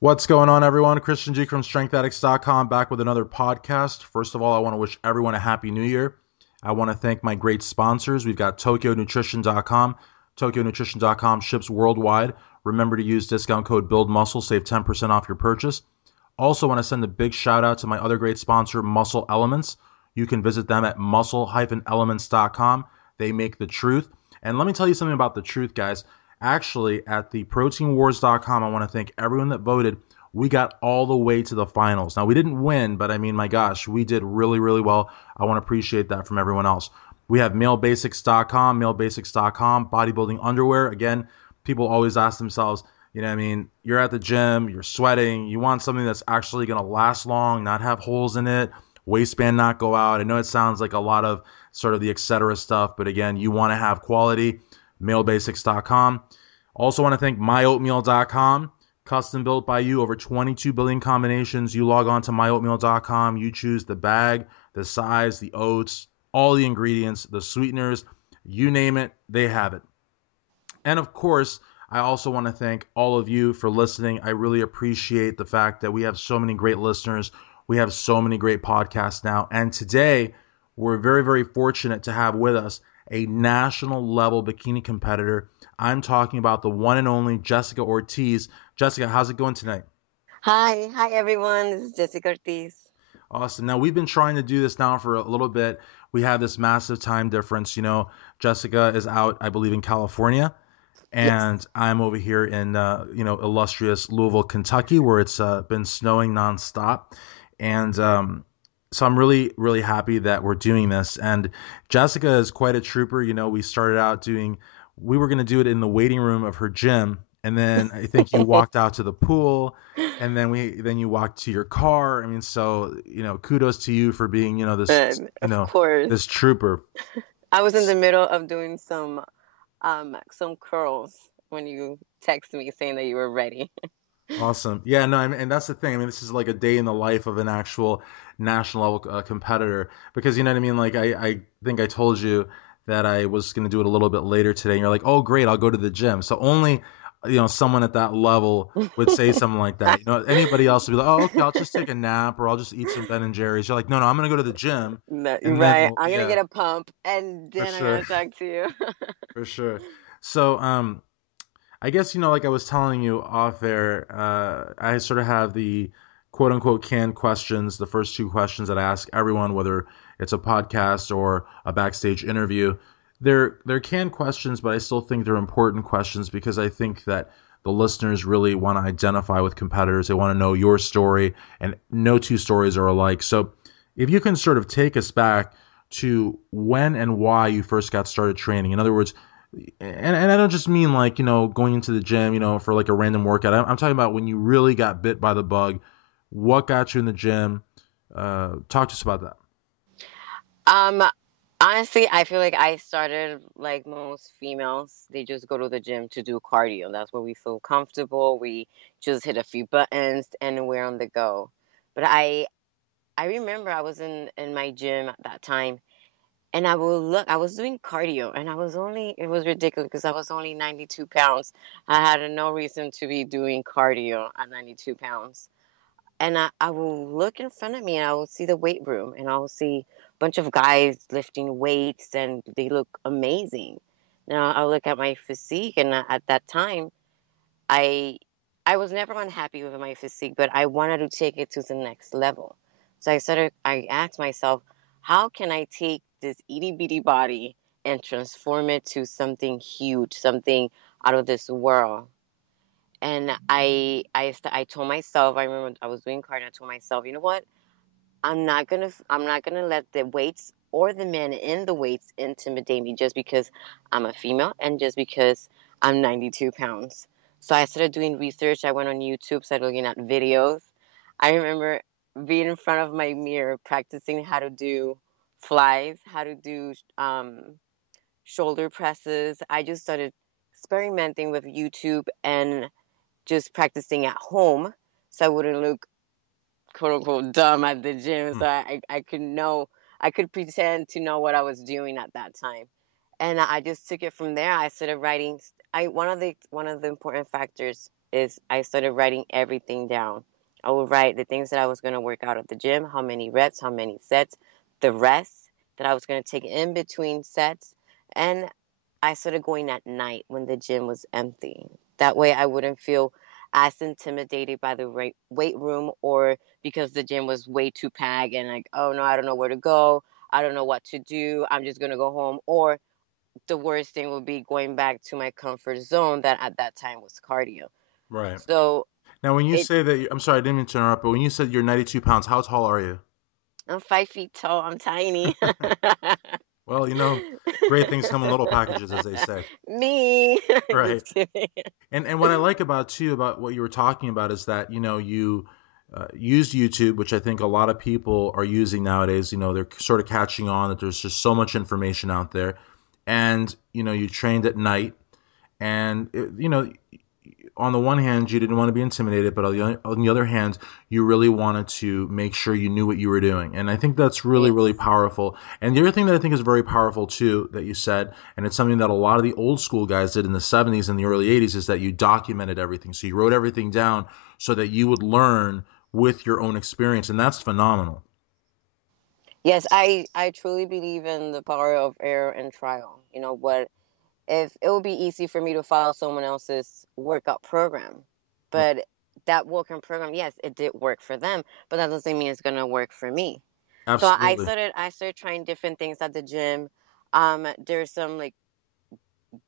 What's going on, everyone? Christian G from StrengthAddicts.com back with another podcast. First of all, I want to wish everyone a happy new year. I want to thank my great sponsors. We've got TokyoNutrition.com. TokyoNutrition.com ships worldwide. Remember to use discount code BuildMuscle, save 10% off your purchase. Also want to send a big shout out to my other great sponsor, Muscle Elements. You can visit them at muscle-elements.com. They make the truth. And let me tell you something about the truth, guys. Actually, at the proteinwars.com, I want to thank everyone that voted. We got all the way to the finals. Now, we didn't win, but I mean, my gosh, we did really, really well. I want to appreciate that from everyone else. We have malebasics.com, bodybuilding underwear. Again, people always ask themselves, I mean, you're at the gym, you're sweating, you want something that's actually going to last long, not have holes in it, waistband not go out. I know it sounds like a lot of sort of the etc. stuff, but again, you want to have quality. Malebasics.com. Also want to thank myoatmeal.com. Custom built by you, over 22 billion combinations. You log on to myoatmeal.com. You choose the bag, the size, the oats, all the ingredients, the sweeteners, you name it, they have it. And of course, I also want to thank all of you for listening. I really appreciate the fact that we have so many great listeners. We have so many great podcasts now. And today, we're very, very fortunate to have with us a national level bikini competitor. I'm talking about the one and only Jessica Ortiz. Jessica, how's it going tonight? Hi everyone. This is Jessica Ortiz. Awesome. Now, we've been trying to do this now for a little bit. We have this massive time difference. Jessica is out, I believe, in California, Yes. and I'm over here in illustrious Louisville, Kentucky, where it's been snowing nonstop. And so I'm really, really happy that we're doing this. And Jessica is quite a trooper. We started out we were going to do it in the waiting room of her gym. And then I think you walked out to the pool, and then you walked to your car. I mean, so, kudos to you for being, And of course, this trooper. I was in the middle of doing some curls when you text me saying that you were ready. Awesome. Yeah, no, and that's the thing. I mean, this is like a day in the life of an actual national level competitor because you know what I mean. Like, I think I told you that I was going to do it a little bit later today, and you're like, "Oh, great, I'll go to the gym." So only, someone at that level would say something like that. Anybody else would be like, "Oh, okay, I'll just take a nap or I'll just eat some Ben and Jerry's." You're like, "No, no, I'm going to go to the gym, No, and then right. I'm gonna yeah, get a pump and for then I'm sure, gonna talk to you. for sure." So, I guess, like I was telling you off air, I sort of have the quote unquote canned questions, the first two questions that I ask everyone, whether it's a podcast or a backstage interview. They're canned questions, but I still think they're important questions because I think that the listeners really want to identify with competitors. They want to know your story, and no two stories are alike. So if you can sort of take us back to when and why you first got started training. In other words, and I don't just mean like, going into the gym, for like a random workout. I'm talking about when you really got bit by the bug. What got you in the gym? Talk to us about that. Um, Honestly, I feel like I started like most females. They just go to the gym to do cardio. That's where we feel comfortable. We just hit a few buttons and we're on the go. But I remember I was in my gym at that time, and I was doing cardio, and it was ridiculous because I was only 92 pounds. I had no reason to be doing cardio at 92 pounds. And I will look in front of me and I will see the weight room and I will see a bunch of guys lifting weights and they look amazing. Now I'll look at my physique, and at that time, I I was never unhappy with my physique, but I wanted to take it to the next level. So I asked myself, how can I take this itty bitty body and transform it to something huge, something out of this world? And I told myself, I remember I was doing cardio. I told myself, you know what? I'm not gonna let the weights or the men in the weights intimidate me just because I'm a female and just because I'm 92 pounds. So I started doing research. I went on YouTube, started looking at videos. I remember being in front of my mirror practicing how to do flies, how to do shoulder presses. I just started experimenting with YouTube and just practicing at home so I wouldn't look quote unquote dumb at the gym. Hmm. So I could know, I could pretend to know what I was doing at that time. And I just took it from there. I started writing. One of the important factors. is I started writing everything down. I would write the things that I was going to work out at the gym, how many reps, how many sets, the rest that I was going to take in between sets. And I started going at night when the gym was empty. That way I wouldn't feel as intimidated by the weight room, or because the gym was way too packed and like, oh no, I don't know where to go. I don't know what to do. I'm just going to go home. Or the worst thing would be going back to my comfort zone that at that time was cardio. Right. So Now, when you it say that, I'm sorry, I didn't mean to interrupt, but when you said you're 92 pounds, how tall are you? I'm 5 feet tall. I'm tiny. Well, great things come in little packages, as they say. Me. Right. Just kidding. And what I like about too about what you were talking about is that you used YouTube, which I think a lot of people are using nowadays. They're sort of catching on that there's just so much information out there, and you trained at night, and on the one hand, you didn't want to be intimidated, but on the other hand, you really wanted to make sure you knew what you were doing. And I think that's really, really Yes. powerful. And the other thing that I think is very powerful too, that you said, and it's something that a lot of the old school guys did in the 70s and the early 80s, is that you documented everything. So you wrote everything down so that you would learn with your own experience. And that's phenomenal. Yes, I truly believe in the power of error and trial. You know what? If it would be easy for me to follow someone else's workout program, but that workout program, yes, it did work for them, but that doesn't mean it's gonna work for me. So Absolutely. I started trying different things at the gym. There's some like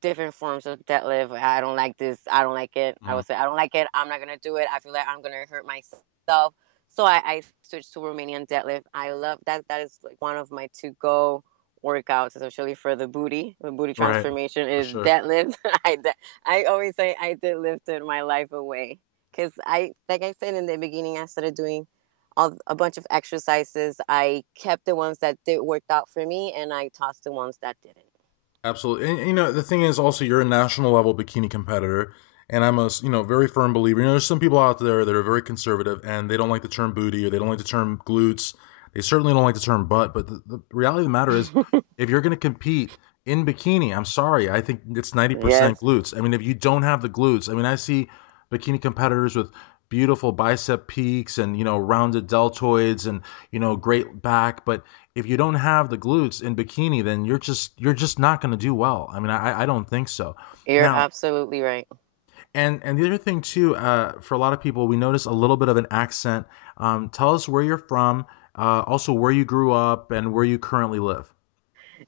different forms of deadlift. I don't like this. I don't like it. I Mm. would say I don't like it. I'm not gonna do it. I feel like I'm gonna hurt myself. So I switched to Romanian deadlift. I love that. That is like one of my to go workouts, especially for the booty. The booty Right. transformation For is sure. deadlift. I always say I deadlifted my life away because like I said in the beginning, I started doing a bunch of exercises. I kept the ones that did work out for me, and I tossed the ones that didn't. Absolutely. And the thing is also you're a national level bikini competitor, and I'm a very firm believer. There's some people out there that are very conservative and they don't like the term booty or they don't like the term glutes. They certainly don't like the term butt, but the reality of the matter is if you're going to compete in bikini, I'm sorry, I think it's 90% Yes. glutes. I mean, if you don't have the glutes, I mean, I see bikini competitors with beautiful bicep peaks and rounded deltoids and great back, but if you don't have the glutes in bikini, then you're just not going to do well. I mean, I don't think so. You're Now, absolutely right. and the other thing too, for a lot of people, we notice a little bit of an accent. Tell us where you're from, also where you grew up, and where you currently live.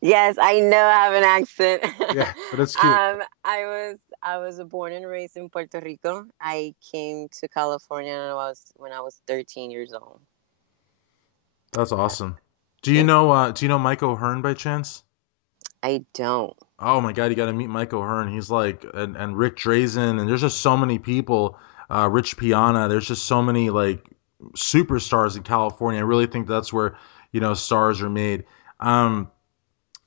Yes, I know I have an accent. Yeah, but it's cute. I was born and raised in Puerto Rico. I came to California when I was 13 years old. That's awesome. Yes, Do you know Mike O'Hearn by chance? I don't. Oh my God, you got to meet Mike O'Hearn. He's like, and Rick Drazen, and there's just so many people. Rich Piana. There's just so many like superstars in California. I really think that's where stars are made. Um,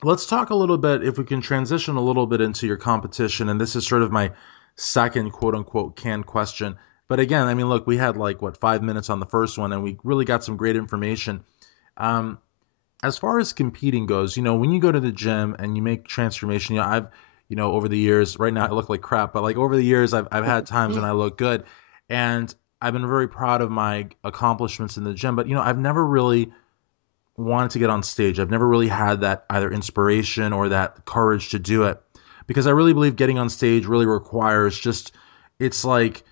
let's talk a little bit, if we can transition a little bit into your competition, and this is sort of my second quote unquote canned question. But again, I mean, look, we had like what 5 minutes on the first one, and we really got some great information. Um, as far as competing goes, when you go to the gym and you make transformation, I've, over the years, right now I look like crap, but like over the years, I've had times when I look good, and I've been very proud of my accomplishments in the gym. But I've never really wanted to get on stage. I've never really had that either inspiration or that courage to do it, because I really believe getting on stage really requires just, it's like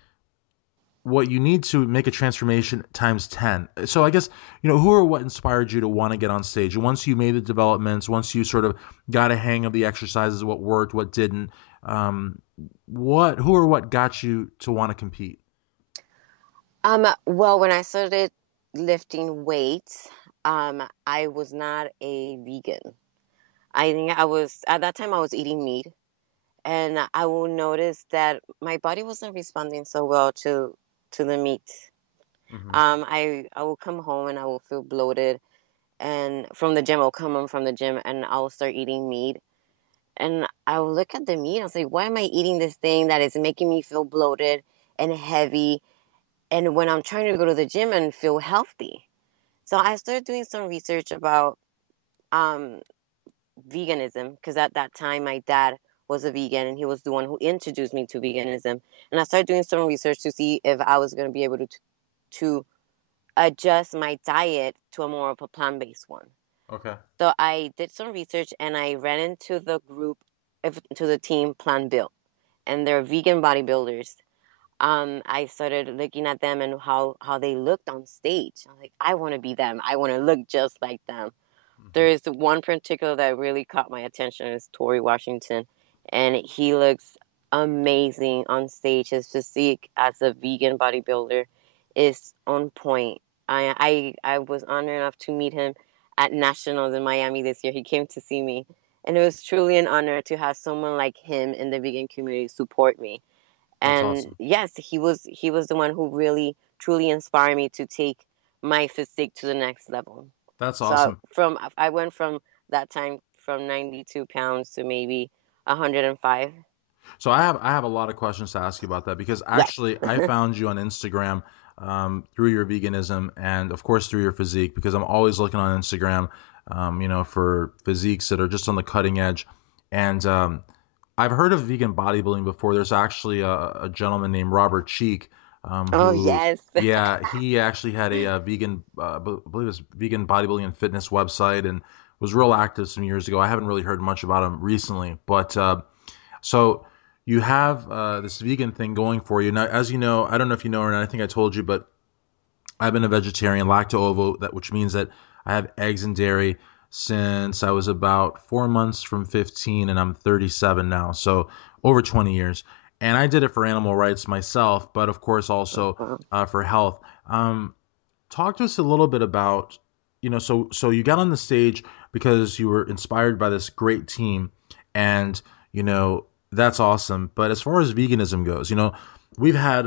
what you need to make a transformation times 10. So I guess, who or what inspired you to want to get on stage? Once you made the developments, once you sort of got a hang of the exercises, what worked, what didn't, who or what got you to want to compete? Well, when I started lifting weights, I was not a vegan. I think I was at that time I was eating meat, and I will notice that my body wasn't responding so well to the meat. Hmm. I will come home and I will feel bloated, and from the gym I'll come home from the gym and I'll start eating meat, and I'll look at the meat. I'll say, why am I eating this thing that is making me feel bloated and heavy? And when I'm trying to go to the gym and feel healthy, so I started doing some research about um, veganism because at that time my dad was a vegan, and he was the one who introduced me to veganism. And I started doing some research to see if I was going to be able to adjust my diet to a more of a plant-based one. Okay. So I did some research and I ran into the group, to the team Plan Build, and they're vegan bodybuilders. I started looking at them and how they looked on stage. I was like, I want to be them. I want to look just like them. Hmm. There's one particular that really caught my attention is Tori Washington, and he looks amazing on stage. His physique as a vegan bodybuilder is on point. I was honored enough to meet him at Nationals in Miami this year. He came to see me, and it was truly an honor to have someone like him in the vegan community support me. That's And awesome. yes, he was the one who really truly inspired me to take my physique to the next level. That's So awesome. I went from that time from 92 pounds to maybe 105. So I have a lot of questions to ask you about that because Yes. actually I found you on Instagram through your veganism and of course through your physique because I'm always looking on Instagram, for physiques that are just on the cutting edge. And I've heard of vegan bodybuilding before. There's actually a gentleman named Robert Cheek, Oh who, yes. yeah, he actually had a vegan, I believe it was vegan bodybuilding and fitness website and was real active some years ago. I haven't really heard much about him recently, but so you have this vegan thing going for you now. As you know, I don't know if you know or not. I think I told you, but I've been a vegetarian, lacto-ovo, which means that I have eggs and dairy since I was about 4 months from 15, and I'm 37 now, so over 20 years. And I did it for animal rights myself, but of course also Uh-huh. for health. Talk to us a little bit about, so you got on the stage because you were inspired by this great team, and that's awesome. But as far as veganism goes, we've had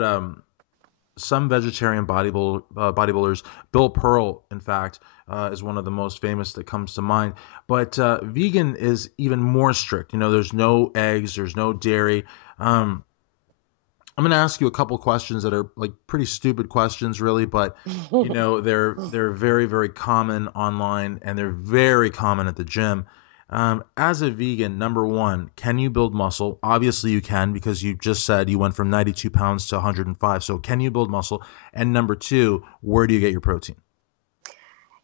some vegetarian bodybuilders. Bill Pearl, in fact, is one of the most famous that comes to mind. But vegan is even more strict. There's no eggs, there's no dairy. Um, I'm going to ask you a couple questions that are like pretty stupid questions, really, but they're very very common online and they're very common at the gym. As a vegan, number one, can you build muscle? Obviously, you can because you just said you went from 92 pounds to 105. So, can you build muscle? And number two, where do you get your protein?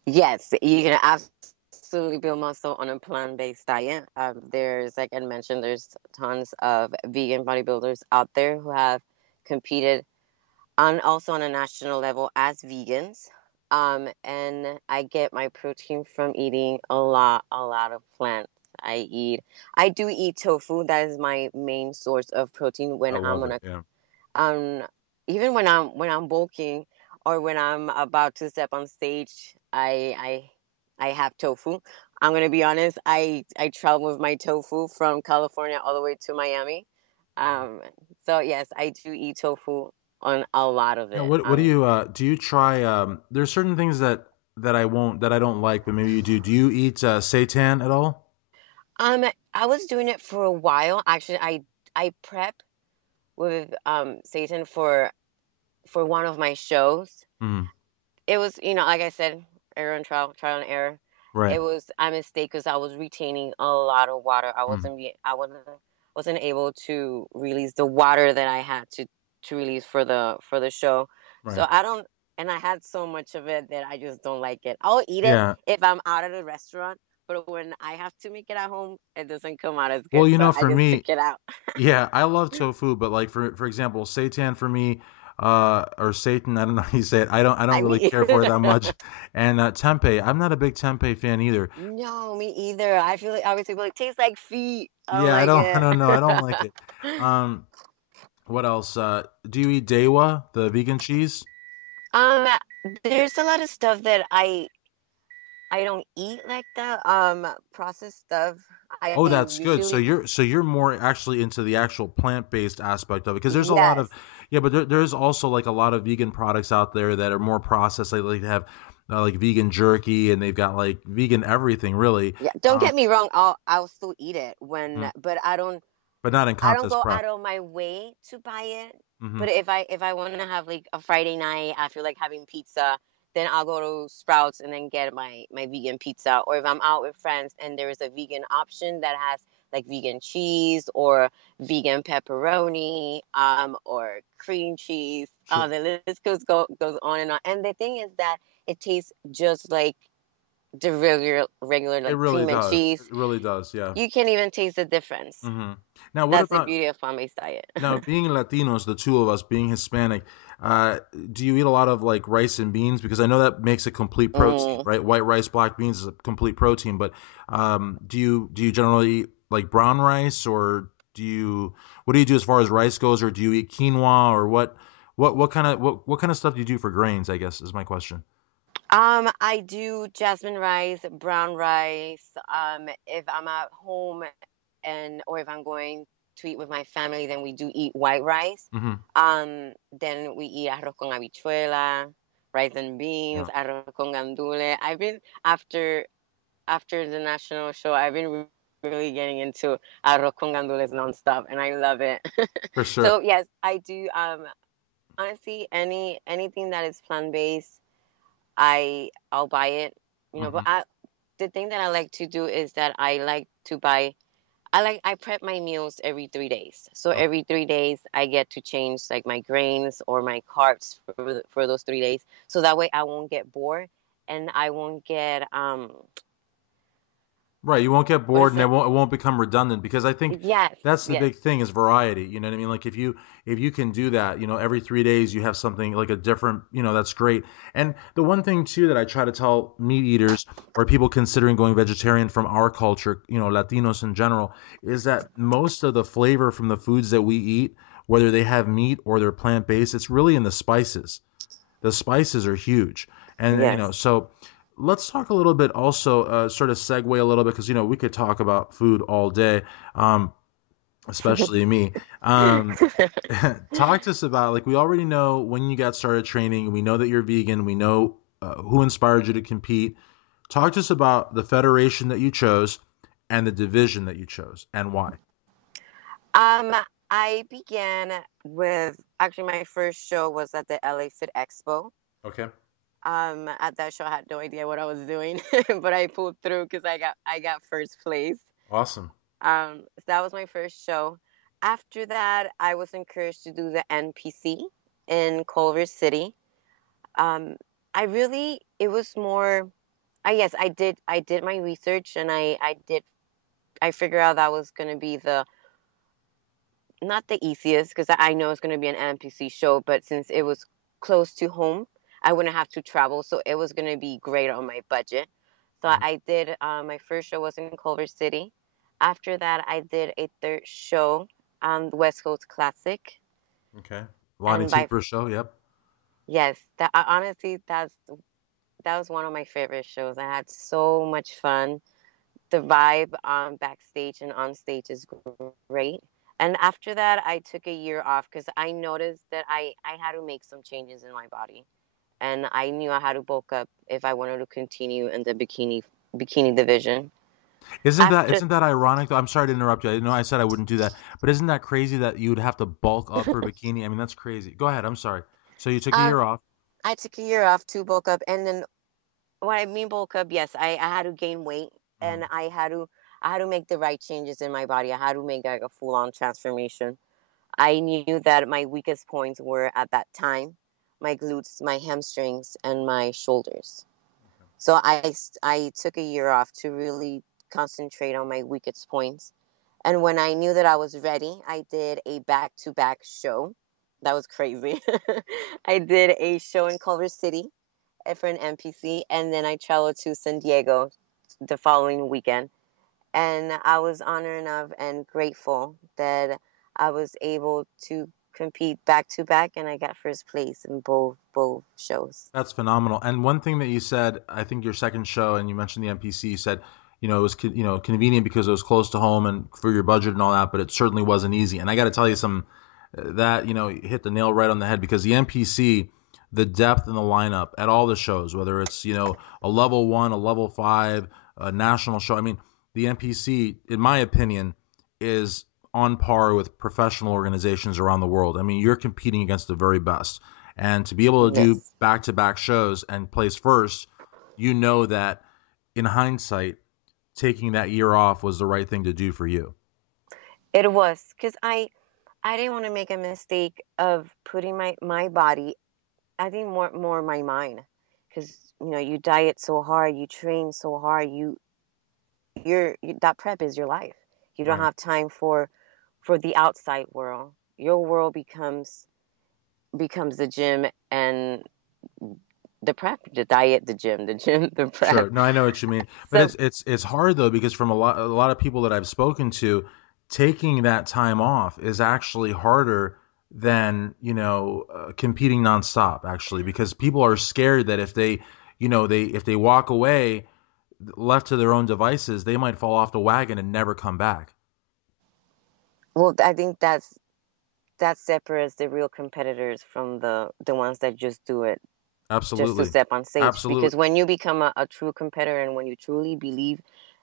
Yes, you can absolutely build muscle on a plant-based diet. There's, like I mentioned, there's tons of vegan bodybuilders out there who have competed on also on a national level as vegans. And I get my protein from eating a lot of plants. I do eat tofu. That is my main source of protein when I I'm love on it. a Yeah. um even when I'm bulking or when I'm about to step on stage, I have tofu. I'm gonna be honest. I travel with my tofu from California all the way to Miami. Um, so yes, I do eat tofu on a lot of Yeah. it. What do you do? You try? There's certain things that I don't like, but maybe you do. Do you eat seitan at all? I was doing it for a while. Actually, I prep with Satan for one of my shows. Mm, It was, like I said, error and trial and error. right. It was a mistake because I was retaining a lot of water. Mm, I wasn't able to release the water that I had to release for the show. So right. I don't, and I had so much of it that I just don't like it. I'll eat it Yeah. if I'm out at a restaurant, but when I have to make it at home, it doesn't come out as Well, good. So I for just me, pick it out. yeah, I love tofu, but like for example, seitan for me, or Satan, I don't know how you say it. I don't I really mean, care for it that much. And tempeh, I'm not a big tempeh fan either. no, me either. I feel like obviously, like tastes like feet. I don't Yeah, like I it. don't know, I don't like it. Um, what else? Do you eat dewa, the vegan cheese? Um, there's a lot of stuff that I don't eat like that. Processed stuff. I Oh, that's good. So usually you're more actually into the actual plant-based aspect of it because there's a lot of, yes. yeah, but there's also like a lot of vegan products out there that are more processed. Like they have like vegan jerky and they've got like vegan everything really. Yeah, don't Um, get me wrong. I'll still eat it mhm, but I don't but not in I don't contest go prep. out of my way to buy it. Hmm. But if I want to have like a Friday night, I feel like having pizza, then I'll go to Sprouts and then get my vegan pizza. Or if I'm out with friends and there is a vegan option like vegan cheese or vegan pepperoni, or cream cheese. Sure. The list goes on and on. And the thing is that it tastes just like the regular It like really cream and does. cheese. It really does. Yeah. You can't even taste the difference. hmm Now, what That's the about beauty of plant-based diet. now being Latinos, the two of us being Hispanic? Uh, do you eat a lot of like rice and beans? Because I know that makes a complete protein, Mm. right? White rice, black beans is a complete protein. But do you generally eat like brown rice, or do you what do you do as far as rice goes, or do you eat quinoa, or what kind of stuff do you do for grains? I guess is my question. I do jasmine rice, brown rice. If I'm at home and or if I'm going to eat with my family, then we do eat white rice. hmm Then we eat arroz con habichuela, rice and beans, Yeah, arroz con gandule. I've been after the national show, I've been really getting into arroz con gandules nonstop, and I love it. for sure. So yes, I do. Honestly, anything that is plant based, I'll buy it. But hmm the thing that I like to do is that I like to buy. I prep my meals every 3 days. So Okay. every 3 days I get to change like my grains or my carbs for those 3 days. So that way I won't get bored and I won't get Right, you won't get what bored, is and it? it won't become redundant, because I think Yes, that's the yes. big thing is variety. You know what I mean? Like if you can do that, every 3 days you have something like a different, that's great. And the one thing too that I try to tell meat eaters or people considering going vegetarian from our culture, Latinos in general, is that most of the flavor from the foods that we eat, whether they have meat or they're plant based, it's really in the spices. The spices are huge, and Yes. so let's talk a little bit also, sort of segue a little bit, because we could talk about food all day, especially me. Talk to us about, like, we already know when you got started training. We know that you're vegan. We know who inspired you to compete. Talk to us about the federation that you chose and the division that you chose and why. Um, I began with actually my first show was at the LA Fit Expo. Okay. At that show, I had no idea what I was doing, but I pulled through because I got first place. Awesome. So that was my first show. After that, I was encouraged to do the NPC in Culver City. Um, it was more. Yes, I did my research and I figured out that was gonna be the not the easiest because I know it's gonna be an NPC show, but since it was close to home, I wouldn't have to travel, so it was gonna be great on my budget. So Mhm. I did. My first show was in Culver City. After that, I did a third show on the West Coast Classic, Okay. Lonnie and T by for show. Yep. yes, honestly that was one of my favorite shows. I had so much fun. The vibe backstage and on stage is great. And after that, I took a year off because I noticed that I had to make some changes in my body, and I knew I had to bulk up if I wanted to continue in the bikini division. Isn't that After isn't that ironic though? I'm sorry to interrupt you. I know I said I wouldn't do that, but isn't that crazy that you would have to bulk up for bikini? I mean, that's crazy. Go ahead. I'm sorry. So you took a um, year off. I took a year off to bulk up, and then what I mean bulk up, yes, I had to gain weight, and Mm, I had to make the right changes in my body. I had to make like a full on transformation. I knew that my weakest points were at that time my glutes, my hamstrings, and my shoulders. So I took a year off to really concentrate on my weakest points. And when I knew that I was ready, I did a back to back show. That was crazy. I did a show in Culver City for an NPC, and then I traveled to San Diego the following weekend. And I was honored enough and grateful that I was able to compete back to back, and I got first place in both shows. that's phenomenal. And one thing that you said, I think your second show, and you mentioned the NPC. You said, it was convenient because it was close to home and for your budget and all that, but it certainly wasn't easy. And I got to tell you some that hit the nail right on the head, because the NPC, the depth in the lineup at all the shows, whether it's a level one, a level five, a national show. I mean, the NPC, in my opinion, is on par with professional organizations around the world. I mean, you're competing against the very best, and to be able to do Yes. back to back shows and place first, you know that in hindsight, taking that year off was the right thing to do for you. It was because I didn't want to make a mistake of putting my body. I think more my mind, because you diet so hard, you train so hard, that prep is your life. You don't Right. have time for the outside world. Your world becomes the gym and the prep, the diet, the gym, the prep. Sure. No, I know what you mean, but So it's hard though because from a lot of people that I've spoken to, taking that time off is actually harder than competing nonstop. Actually, because people are scared that if they walk away, left to their own devices, they might fall off the wagon and never come back. well, I think that separates the real competitors from the ones that just do it just to Absolutely, step on stage. absolutely. Because when you become a true competitor, and when you truly believe,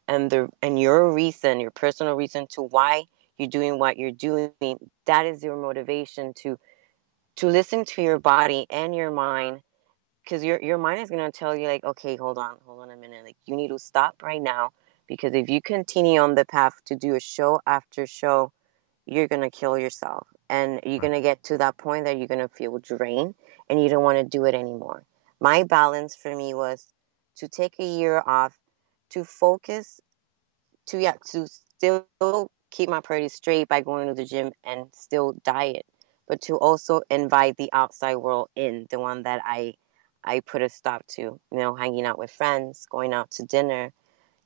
and your reason, your personal reason to why you're doing what you're doing, that is your motivation to listen to your body and your mind. Because your mind is going to tell you, like, okay, hold on a minute, like, you need to stop right now, because if you continue on the path to do a show after show, you're going to kill yourself, and you're Right. going to get to that point that you're going to feel drained and you don't want to do it anymore. My balance for me was to take a year off, to focus, to still keep my priorities straight by going to the gym and still diet, but to also invite the outside world in, the one that I put a stop to, hanging out with friends, going out to dinner,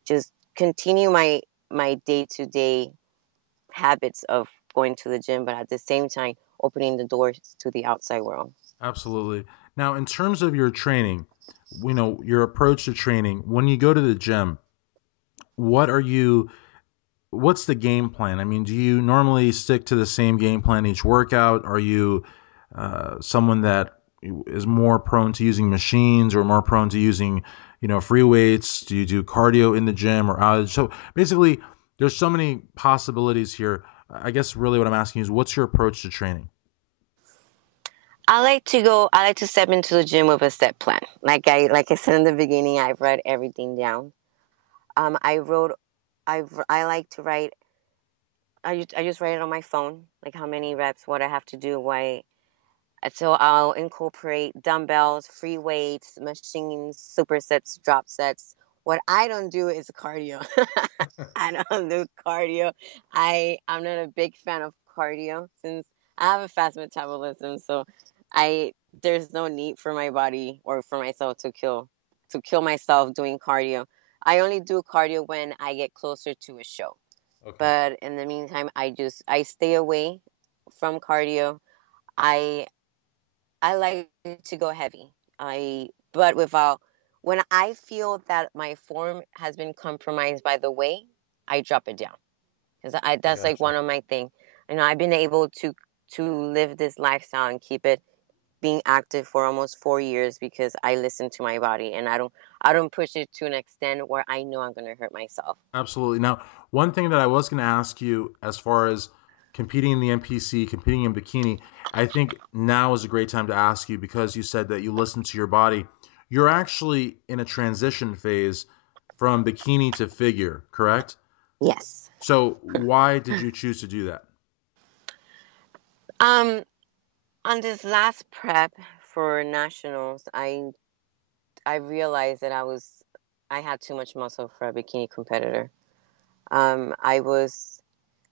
just continue my day-to-day habits of going to the gym, but at the same time opening the doors to the outside world. Absolutely. Now, in terms of your training, your approach to training, when you go to the gym, what are you what's the game plan? I mean, do you normally stick to the same game plan each workout? Are you someone that is more prone to using machines or more prone to using, free weights? Do you do cardio in the gym or out? So basically, there's so many possibilities here. I guess really what I'm asking is, what's your approach to training? I like to step into the gym with a set plan. Like I said in the beginning, I've write everything down. I wrote, I like to write, I just write it on my phone, like how many reps, what I have to do, why. So I'll incorporate dumbbells, free weights, machines, supersets, drop sets. What I don't do is cardio. I don't do cardio. I'm not a big fan of cardio, since I have a fast metabolism. So I there's no need for my body or for myself to kill myself doing cardio. I only do cardio when I get closer to a show. Okay. But in the meantime, I stay away from cardio. I I like to go heavy. But without When I feel that my form has been compromised by the weight, I drop it down, because I that's like gotcha. one of my thing. I've been able to live this lifestyle and keep it being active for almost 4 years, because I listen to my body, and I don't push it to an extent where I know I'm gonna hurt myself. Absolutely. Now, one thing that I was going to ask you as far as competing in the NPC, competing in bikini, I think now is a great time to ask you because you said that you listen to your body. You're actually in a transition phase from bikini to figure, correct? Yes. So, why did you choose to do that? Um, on this last prep for nationals, I realized that I had too much muscle for a bikini competitor. I was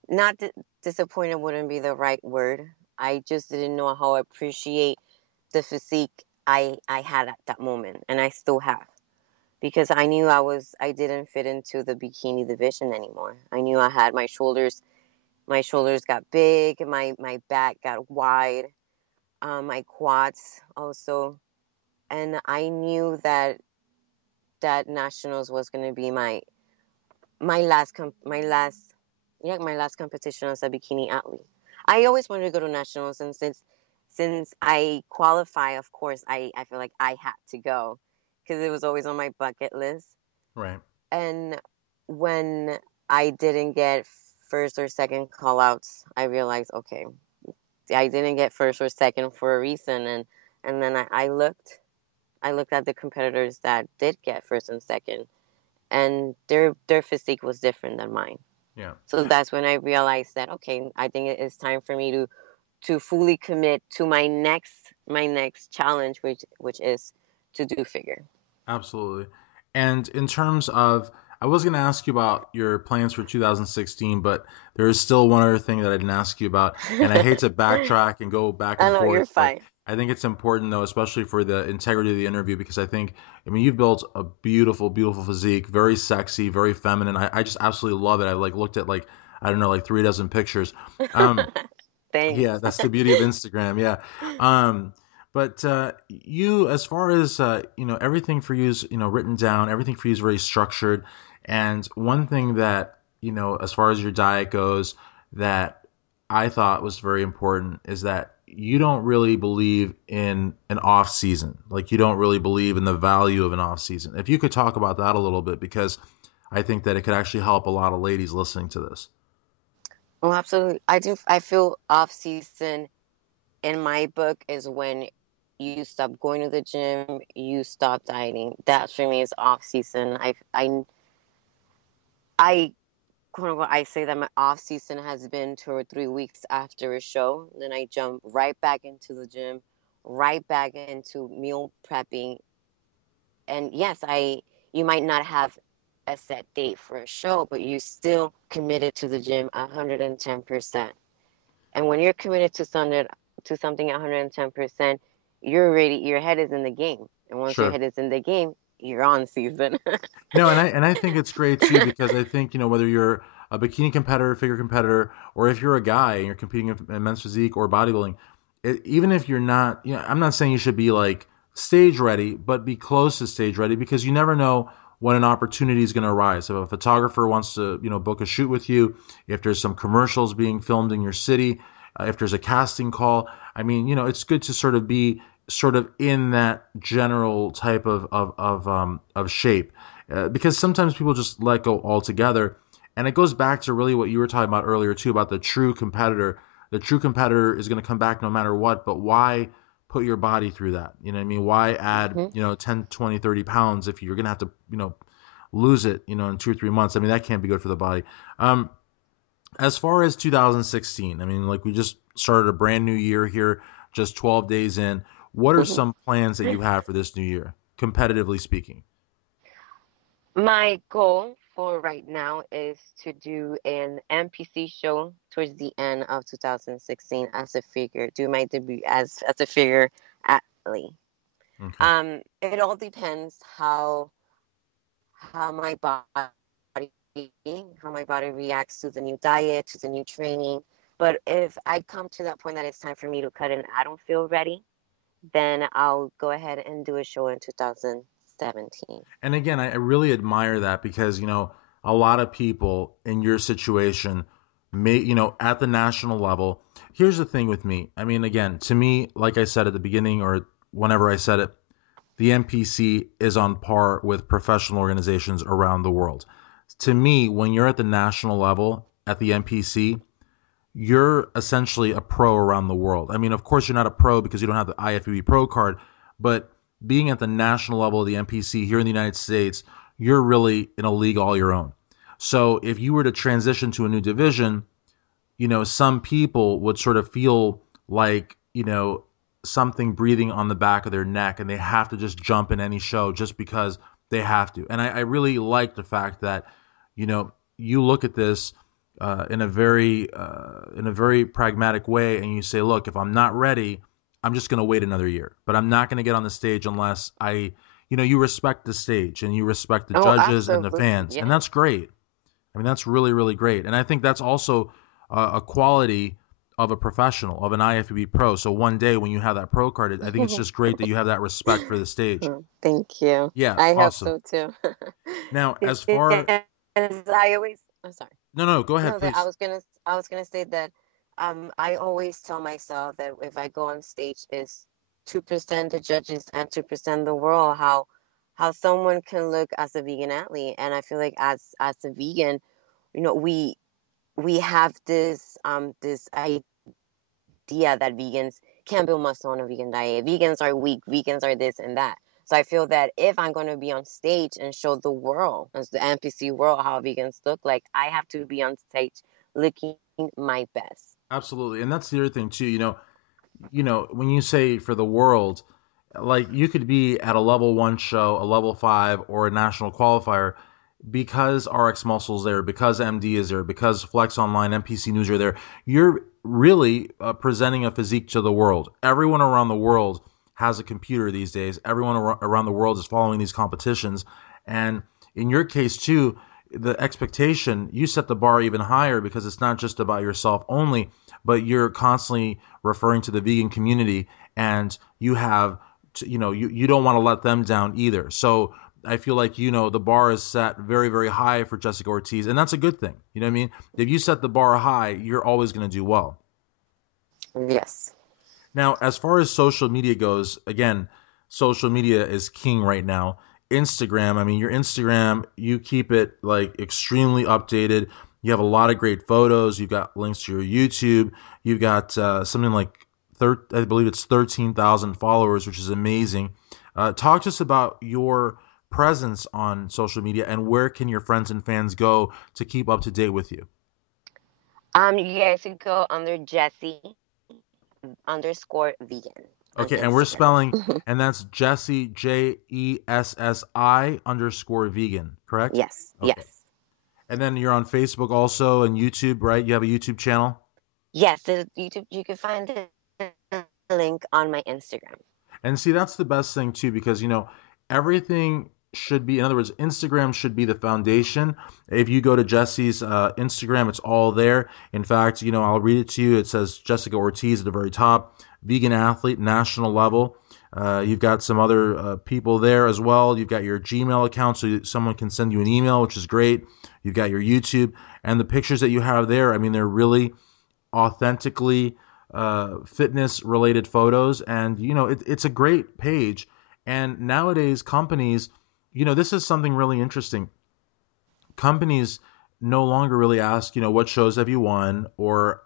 not disappointed, wouldn't be the right word. I just didn't know how to appreciate the physique I had at that moment, and I still have, because I knew I didn't fit into the bikini division anymore. I knew I had my shoulders got big, my back got wide, my quads also, and I knew that nationals was going to be my last competition as a bikini athlete. I always wanted to go to nationals, and since I qualify, of course, I feel like I had to go, because it was always on my bucket list. Right. And when I didn't get first or second call outs, I realized, okay, I didn't get first or second for a reason. And then I looked at the competitors that did get first and second, and their physique was different than mine. Yeah. So that's when I realized that, okay, I think it is time for me to fully commit to my next challenge, which is to do figure. Absolutely. And in terms of, I was going to ask you about your plans for 2016, but there is still one other thing that I didn't ask you about. And I hate to backtrack and go back I and know you're forth, but fine. I think it's important, though, especially for the integrity of the interview, because I think, I mean, you've built a beautiful, beautiful physique, very sexy, very feminine. I just absolutely love it. I like looked at like, I don't know, like 3 dozen pictures. Um, Thanks. Yeah, that's the beauty of Instagram. Yeah. Um, but you, as far as everything for you is written down. Everything for you is very structured. And one thing that as far as your diet goes, that I thought was very important is that you don't really believe in an off season. Like you don't really believe in the value of an off season. If you could talk about that a little bit, because I think that it could actually help a lot of ladies listening to this. Oh, absolutely. I do. I feel off season in my book is when you stop going to the gym, you stop dieting. That for me is off season. I quote unquote, I say that my off season has been 2 or 3 weeks after a show. Then I jump right back into the gym, right back into meal prepping. And yes, you might not have a set date for a show, but you still committed to the gym 110%. And when you're committed to something 110%, your head is in the game. And once your Sure. head is in the game, you're on season. No, and I think it's great too because I think whether you're a bikini competitor, figure competitor, or if you're a guy and you're competing in men's physique or bodybuilding, even if you're not, I'm not saying you should be like stage ready, but be close to stage ready because you never know when an opportunity is going to arise. If a photographer wants to book a shoot with you, if there's some commercials being filmed in your city, if there's a casting call, I mean, it's good to sort of be sort of in that general type of shape because sometimes people just let go altogether. And it goes back to really what you were talking about earlier too about the true competitor. The true competitor is going to come back no matter what, but why put your body through that? You know what I mean? Why add, Mhm. 10, 20, 30 pounds if you're going to have to, lose it, in 2 or 3 months? I mean, that can't be good for the body. Um, as far as 2016, I mean, like we just started a brand new year here, just 12 days in. What are some plans that you have for this new year, competitively speaking? My goal for right now is to do an NPC show towards the end of 2016 as a figure, do my debut as a figure athlete. Okay. It all depends how my body how my body reacts to the new diet, to the new training. But if I come to that point that it's time for me to cut and I don't feel ready, then I'll go ahead and do a show in 2017. And again, I really admire that because, a lot of people in your situation may, at the national level. Here's the thing with me. I mean, again, to me, like I said at the beginning or whenever I said it, the NPC is on par with professional organizations around the world. To me, when you're at the national level at the NPC, you're essentially a pro around the world. I mean, of course, you're not a pro because you don't have the IFBB pro card, but being at the national level of the NPC here in the United States, you're really in a league all your own. So if you were to transition to a new division, some people would sort of feel like, something breathing on the back of their neck and they have to just jump in any show just because they have to. And I really like the fact that, you look at this in a very pragmatic way and you say, look, if I'm not ready, I'm just going to wait another year, but I'm not going to get on the stage unless you respect the stage and you respect the Oh, judges and the absolutely. fans. And Yeah. that's great. I mean, that's really, really great. And I think that's also a quality of a professional, of an IFBB pro. So one day when you have that pro card, I think it's just great that you have that respect for the stage. Thank you. Yeah, I hope awesome. so too. Now, as far, Because I'm sorry. no, no, go ahead, No, that I please. was gonna I was gonna say that I always tell myself that if I go on stage is 2% the judges and 2% the world, how someone can look as a vegan athlete. And I feel like as a vegan, you know, we have this idea that vegans can't build muscle on a vegan diet. Vegans are weak, vegans are this and that. So I feel that if I'm going to be on stage and show the world, as the NPC world, how vegans look like, I have to be on stage looking my best. Absolutely. And that's the other thing too, when you say for the world, like you could be at a level 1 show, a level 5 or a national qualifier because RX Muscle's there, because MD is there, because Flex Online, NPC News are there. You're really presenting a physique to the world. Everyone around the world has a computer these days. Everyone around the world is following these competitions. And in your case too, the expectation, you set the bar even higher because it's not just about yourself only, but you're constantly referring to the vegan community, and you have you don't want to let them down either. So I feel like the bar is set very, very high for Jessica Ortiz, and that's a good thing. You know what I mean? If you set the bar high, you're always going to do well. Yes. Now, as far as social media goes, again, social media is king right now. Instagram, I mean, your Instagram, you keep it like extremely updated. You have a lot of great photos. You've got links to your YouTube. You've got something like, I believe it's 13,000 followers, which is amazing. Talk to us about your presence on social media and where can your friends and fans go to keep up to date with you? You guys can go under Jessie_vegan on Okay, and we're Instagram. spelling, and that's Jessie, JESSI _vegan, correct? Yes, Okay. yes. And then you're on Facebook also and YouTube, right? You have a YouTube channel? Yes, the YouTube, you can find the link on my Instagram. And see, that's the best thing too, because everything should be. In other words, Instagram should be the foundation. If you go to Jesse's Instagram, it's all there. In fact, I'll read it to you. It says Jessica Ortiz at the very top, vegan athlete, national level. You've got some other people there as well. You've got your Gmail account, so someone can send you an email, which is great. You've got your YouTube, and the pictures that you have there. I mean, they're really authentically fitness related photos, and it's a great page. And nowadays companies, this is something really interesting. Companies no longer really ask, what shows have you won, or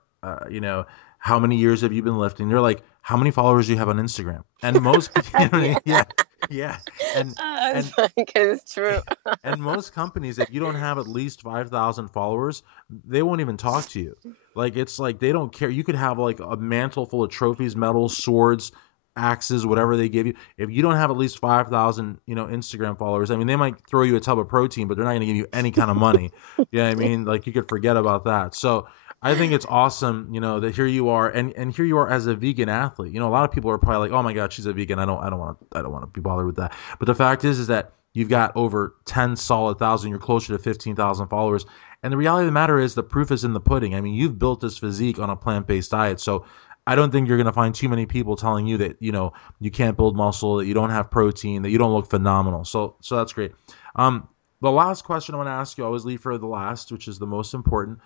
how many years have you been lifting. They're like, how many followers do you have on Instagram? And most Yeah. yeah, yeah. and It's and funny because it's true. and most companies, if you don't have at least 5,000 followers, they won't even talk to you. Like, it's like they don't care. You could have like a mantle full of trophies, medals, swords, axes, whatever they give you. If you don't have at least 5,000, Instagram followers, I mean, they might throw you a tub of protein, but they're not going to give you any kind of money. Yeah, I mean, like you could forget about that. So I think it's awesome, that here you are, and here you are as a vegan athlete. A lot of people are probably like, "Oh my God, she's a vegan. I don't want to be bothered with that." But the fact is that you've got over 10 solid thousand. You're closer to 15,000 followers. And the reality of the matter is the proof is in the pudding. I mean, you've built this physique on a plant-based diet. So I don't think you're going to find too many people telling you that, you can't build muscle, that you don't have protein, that you don't look phenomenal. So that's great. The last question I want to ask you, I always leave for the last, which is the most important.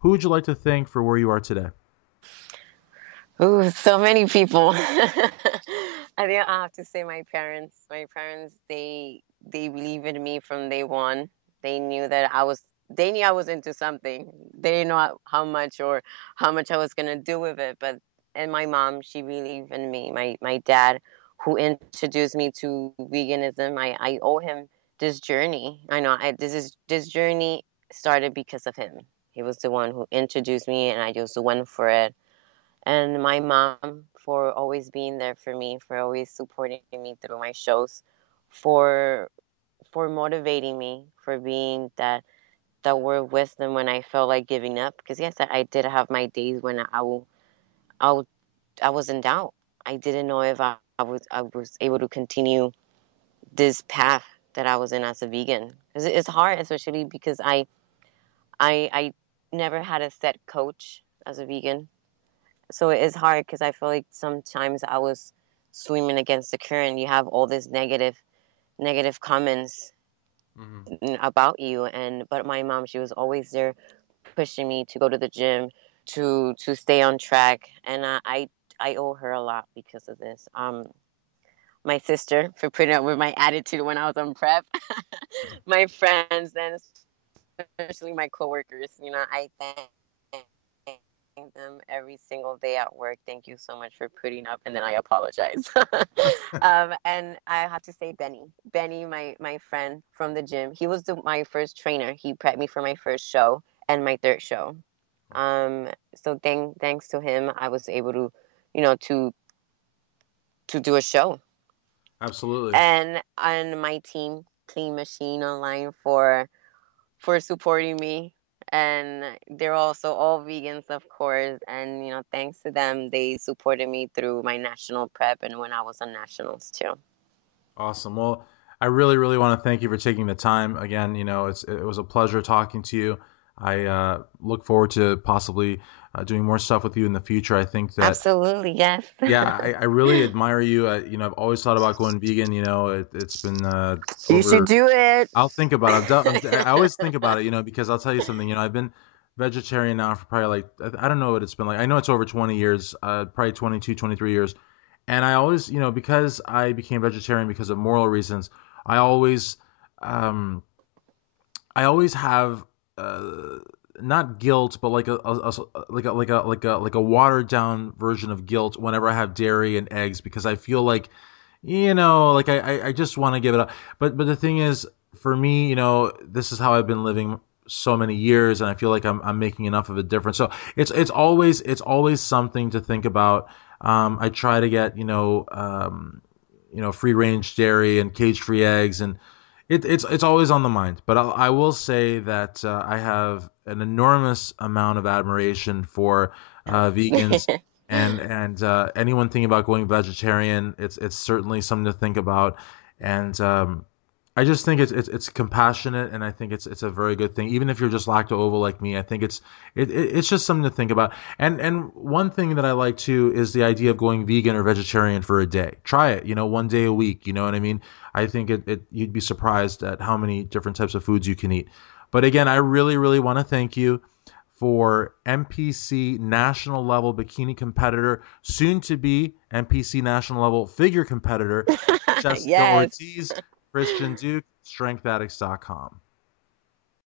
Who would you like to thank for where you are today? Ooh, so many people. I think I have to say my parents. My parents, they believed in me from day one. They knew that they knew I was into something. They didn't know how much or how much I was gonna do with it. But and my mom, she believed in me. My dad, who introduced me to veganism, I owe him this journey. I know this journey started because of him. He was the one who introduced me, and I just went for it. And my mom, for always being there for me, for always supporting me through my shows, for motivating me, for being that word of wisdom when I felt like giving up. Because yes, I did have my days when I, will, I was in doubt. I didn't know if I was able to continue this path that I was in as a vegan. Because it's hard, especially because I never had a set coach as a vegan. So it's hard because I feel like sometimes I was swimming against the current. You have all these negative comments Mm-hmm. about you, and but my mom, she was always there pushing me to go to the gym, to stay on track, and I owe her a lot because of this. My sister for putting up with my attitude when I was on prep, my friends, and especially my coworkers. I thank thank them every single day at work. Thank you so much for putting up, and then I apologize. And I have to say, Benny, my friend from the gym, he was my first trainer. He prepped me for my first show and my third show. So thanks to him, I was able to, you know, to do a show. Absolutely. And my team, Clean Machine Online, for supporting me. And they're also all vegans, of course. And thanks to them, they supported me through my national prep and when I was on nationals too. Awesome. Well, I really, really want to thank you for taking the time. Again, it was a pleasure talking to you. I look forward to possibly doing more stuff with you in the future. I think that, Absolutely, yes. yeah, I really admire you. I've always thought about going vegan. It's been You should over. do it. I'll think about it. I always think about it, because I'll tell you something. I've been vegetarian now for probably like, I don't know what it's been like. I know it's over 20 years, probably 22, 23 years. And I always, because I became vegetarian because of moral reasons, I always, um, I always have not guilt, but like a watered down version of guilt whenever I have dairy and eggs because I feel like, like I just want to give it up. But the thing is, for me, this is how I've been living so many years, and I feel like I'm making enough of a difference. So it's always something to think about. I try to get free range dairy and cage free eggs, and it's always on the mind. But I will say that I have an enormous amount of admiration for vegans and anyone thinking about going vegetarian. It's certainly something to think about, and I just think it's compassionate, and I think it's a very good thing. Even if you're just lacto-ovo like me, I think it's just something to think about. And one thing that I like too is the idea of going vegan or vegetarian for a day. Try it, one day a week. You know what I mean? I think you'd be surprised at how many different types of foods you can eat. But again, I really, really want to thank you for NPC national level bikini competitor, soon to be NPC national level figure competitor, Jessica Yes. Ortiz, Christian Duke, StrengthAddicts.com.